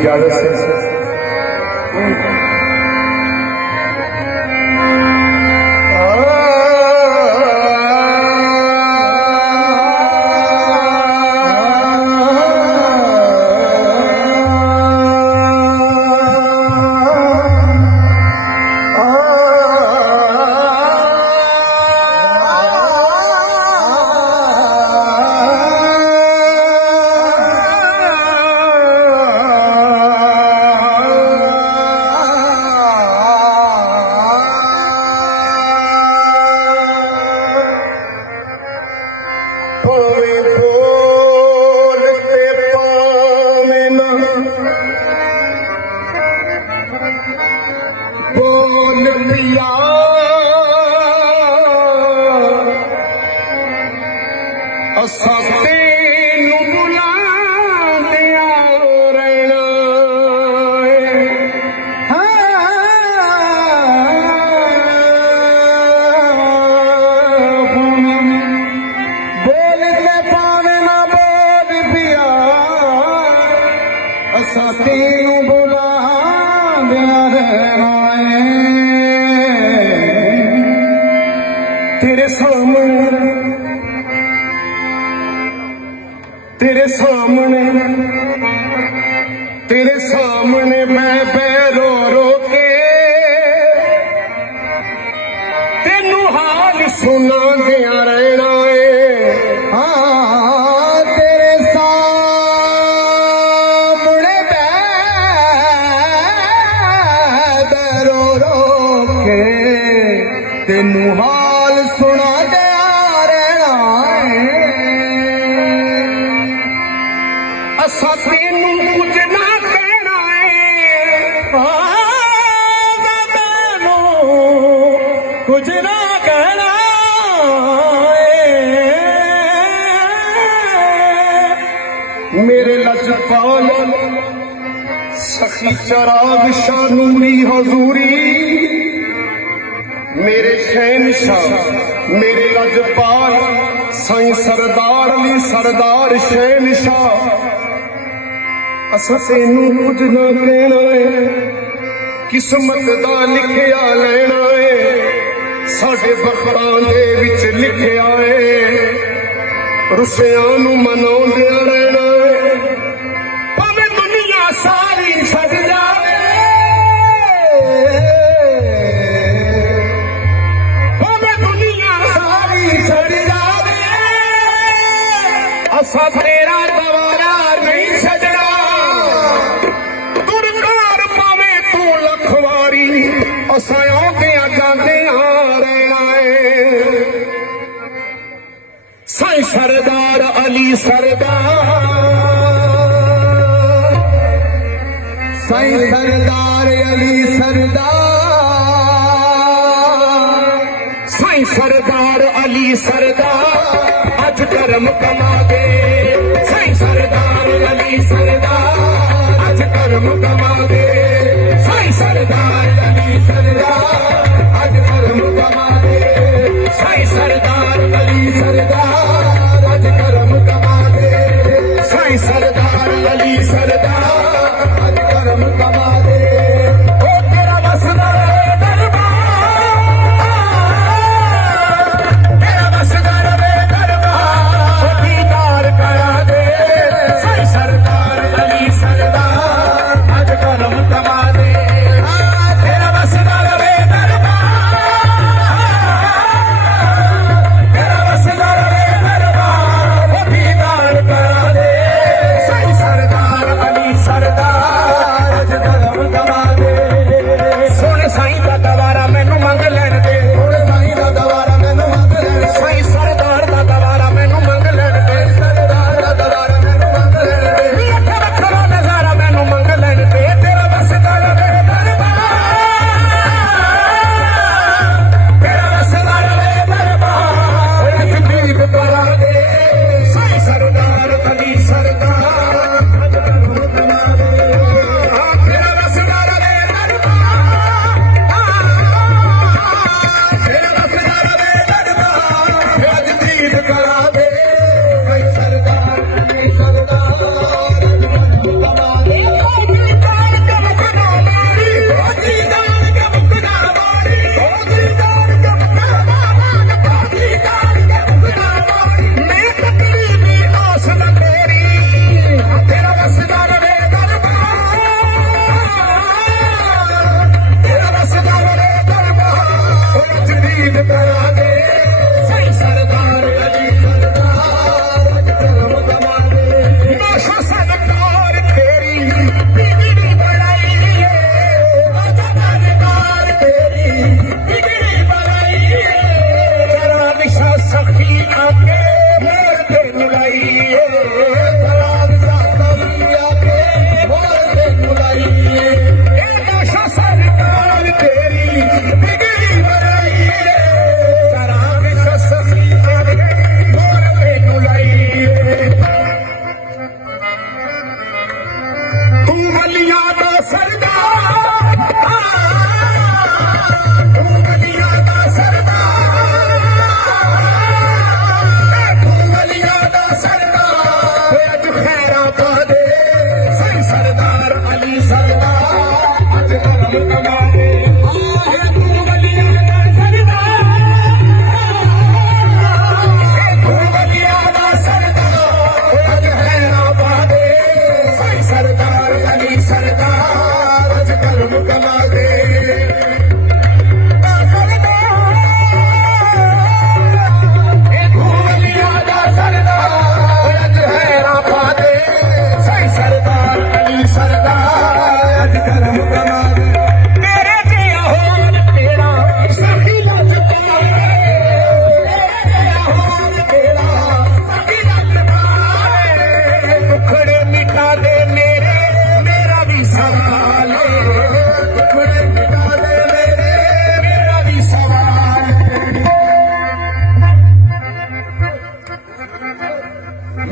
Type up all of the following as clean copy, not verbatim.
इजाजत से बोल पिया असा तेनू बुलांदिया रहना बोलते पावे ना बोल पिया असा तेनू बुलांदिया रहना तेरे सामने मैं रो रो के तेनू हाल सुना दिया रहना है। हाँ तेरे सामने मैं रो रो के तेनू हाल सुना दिया रहना है। असा तेनू कुछ ना कहना है तेनू कुछ ना कहना है। मेरे लजपाल सखी चराग शानूरी हजूरी मेरे शहनशाह मेरे लजपाल साईं सरदार अली सरदार शहनशाह असा तेनू कुछ ना कहना है। किस्मत दा लिखिया लेना है साडे बखतां दे विच लिखिया है। रुसियां नू मनाउंदिया रहना है भावें दुनिया सारी छड्ड जावे भावें दुनिया सारी छड्ड जावे असा तेरा गवारा नहीं छड्डना। असा आउंदियां जांदियां रहना है। साईं सरदार अली सरदार साईं सरदार अली सरदार साईं सरदार अली सरदार अज करम कमा दे। साईं सरदार अली सरदार अज करम कमा दे। साईं सरदार अली सरदार अज करम कमा दे। साईं सरदार अली सरदार अज करम कमा दे। साईं सरदार अली सरदार अज करम कमा दे। ओ तेरा बसदा रहे दरबार तेरा बसदा रहे दरबार दीदार करा दे। साईं सरदार अली सरदार अज करम कमा दे। सरदार अली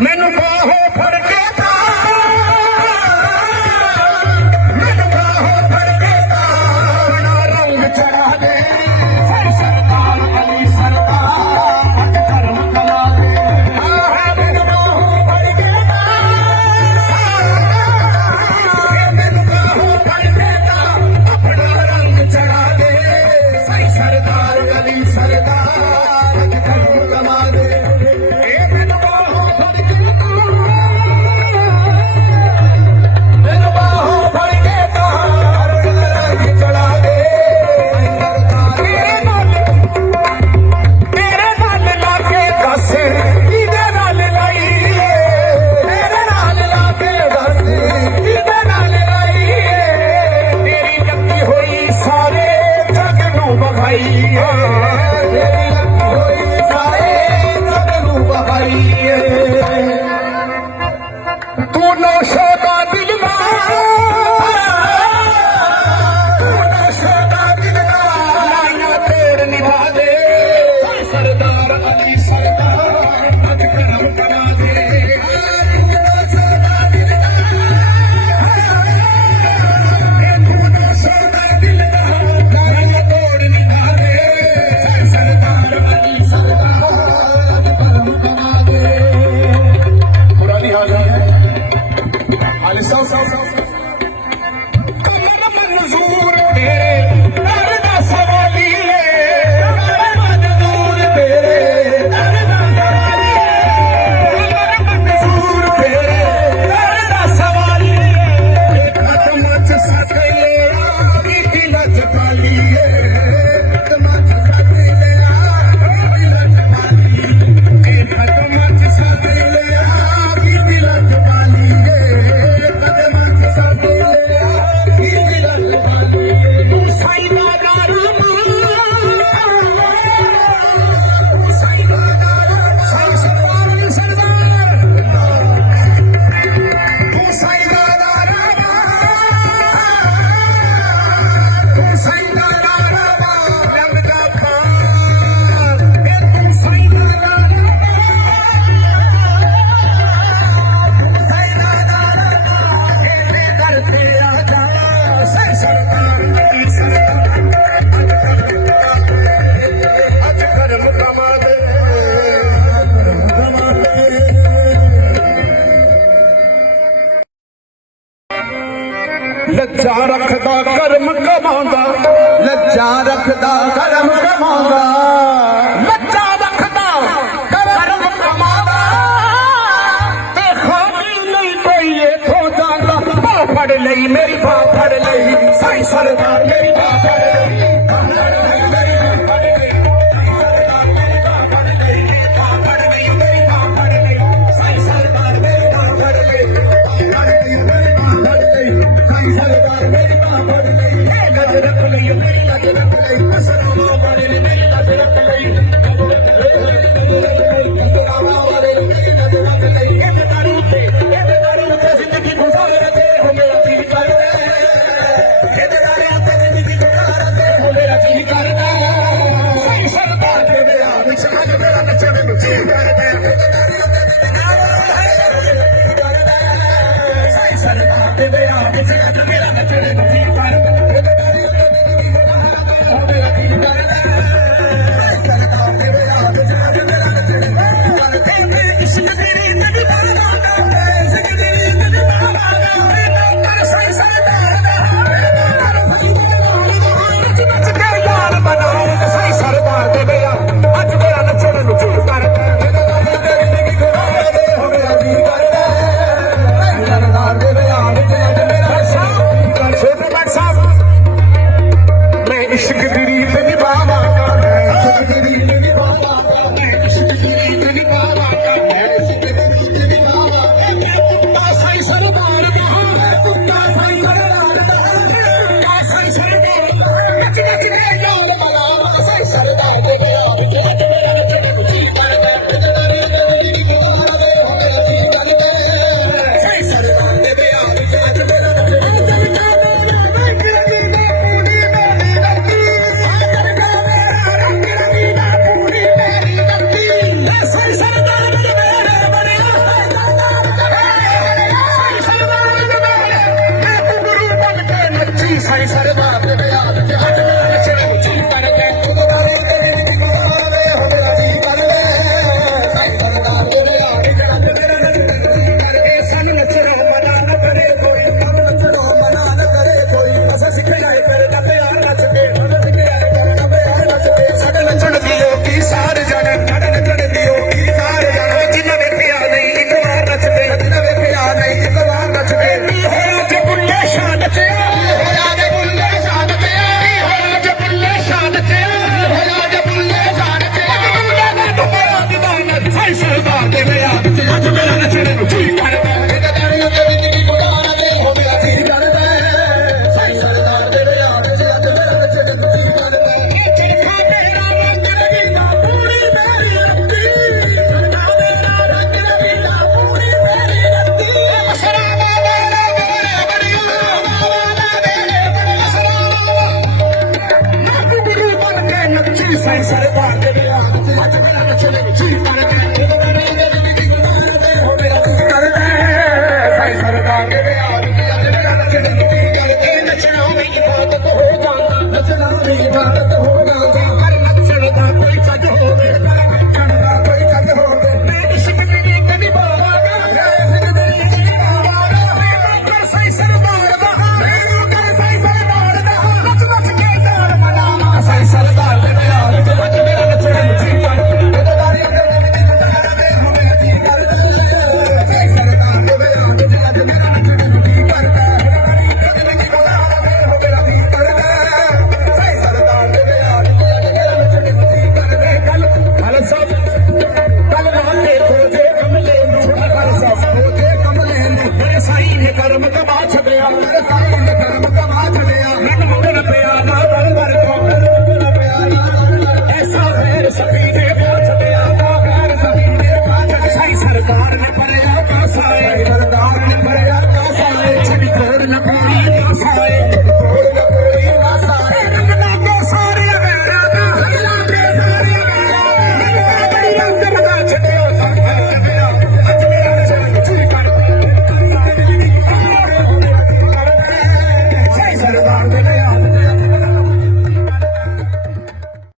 ਮੈਨੂੰ ਬਾਹੋਂ ਫੜ ਕੇ ਤਾਂ ਮੈਨੂੰ ਬਾਹੋਂ ਫੜ ਕੇ ਤਾਂ ਆਪਣਾ ਰੰਗ ਚੜਾ ਦੇ ਸਹੀ ਸਰਦਾਰ ਅਲੀ ਸਰਦਾਰ ਅੱਜ ਕਰਮ ਕਮਾ ਦੇ ਮੈਨੂੰ ਬਾਹੋਂ ਫੜ ਕੇ ਤਾਂ ਮੈਨੂੰ ਬਾਹੋਂ ਫੜ ਕੇ ਤਾਂ ਆਪਣਾ ਰੰਗ ਚੜਾ ਦੇ ਸਹੀ ਸਰਦਾਰ ਅਲੀ ਸਰਦਾਰ ਅੱਜ ਕਰਮ ਕਮਾ ਦੇ ਮੈਨੂੰ ਬਾਹੋਂ ਫੜ ਕੇ ਮੈਨੂੰ ਬਾਹੋਂ ਫੜ ਕੇ ਤਾਂ ਰੰਗ ਚੜਾ ਦੇ ਤੇਰੇ ਨਾਲ ਲਾ ਕੇ ਦੱਸ ਕਿਹਦੇ ਨਾਲ ਲਾਈ ਤੇਰੇ ਨਾਲ ਲਾ ਕੇ ਦੱਸ ਕਿਹਦੇ ਨਾਲ ਲਾਈ ਤੇਰੀ ਲੱਗੀ ਹੋਈ ਸਾਰੇ ਜੱਗ ਨੂੰ ਵਖਾਈ ਤੇਰੀ ਲੱਗੀ ਹੋਈ ਸਾਰੇ ਜੱਗ ਨੂੰ ਵਖਾਈ ਤੂੰ ਨੌਸ਼ਾ ਦਾ ਦਿਲਵਾ ਤੂੰ ਨੌਸ਼ਾ ਦਾ ਦਿਲਵਾ ਲਾਈਆਂ ਤੇੜ ਨਿਭਾ ਦੇ ਸਰਦਾਰ ਅਲੀ ਸਰਦਾਰ ਅੱਜ ਕਰਮ ਕਮਾ ਦੇ ਤੂੰ ਨੌਸ਼ਾ ਦਾ ਦਿਲਵਾ ਤੂੰ ਨੌਸ਼ਾ ਦਾ ਦਿਲਵਾ ਲਾਈਆਂ ਤੇੜ ਨਿਭਾ ਦੇ ਸਰਦਾਰ ਅਲੀ ਸਰਦਾਰ ਅੱਜ ਕਰਮ ਕਮਾ ਦੇ ਪੁਰਾਣੀ ਹਾਜ਼ਰ ਹੈ ਹਾਲੇ ਸੌ ਕਮਰ ਮਨਜ਼ੂਰ ਤੇਰੇ ਦਰ ਦਾ ਸਵਾਲੀਏ ਕਮਰ ਮਨਜ਼ੂਰ ਤੇਰੇ ਦਰ ਦਾ ਸਵਾਲੀਏ ਕਮਰ ਮਨਜ਼ੂਰ ਤੇਰੇ ਦਰ ਦਾ ਸਵਾਲੀਏ ਖਤਮ ਚ ਸਕੇ ਕੀ ਲਜ ਪਾਲੀਏ ਖਤਮ ਚ ਸਕੇ ਕੀ ਲਜ ਪਾਲੀਏ ਖਤਮ ਚ ਸਕੇ ਕੀ ਲਜ ਪਾਲੀਏ ਤੂੰ ਸਾਈਂ ਦਾ ਰਾਮਾ ਤੂੰ ਸਾਈਂ ਦਾ ਰਾਮਾ ਸਰਦਾਰ ਸਰਦਾਰ ਤੂੰ ਸਾਈਂ ਦਾ ਰਾਮਾ ਤੂੰ ਸਾਈਂ ਦਾ ਰਾਮਾ ਰੰਗ ਦਾ ਪਾਰ ਤੂੰ ਸਾਈਂ ਦਾ ਰਾਮਾ ਤੂੰ ਸਾਈਂ ਦਾ ਰਾਮਾ ਇਹ ਕਰਤੇ ਆ ਜਾ ਸਹੀ ਸਰਦਾਰ ਅਲੀ ਸਰਦਾਰ ਅੱਜ ਕਰਮ ਕਮਾ ਦੇ ਲੱਜਾ ਰੱਖਦਾ ਕਰਮ ਕਮਾਉਂਦਾ ਲੱਜਾ ਰੱਖਦਾ ਕਰਮ ਕਮਾਉਂਦਾ ਲੱਜਾ ਰੱਖਦਾ ਕਰਮ ਕਮਾਉਂਦਾ ਤੇ ਖਾਮੀ ਨਹੀਂ ਕੋਈ ਇਥੋਂ ਜਾਂਦਾ ਬਾਹ ਫੜ ਲਈ ਮੇਰੀ ਬਾਹ ਫੜ ਲਈ ਸਾਈਂ ਸਰਦਾਰ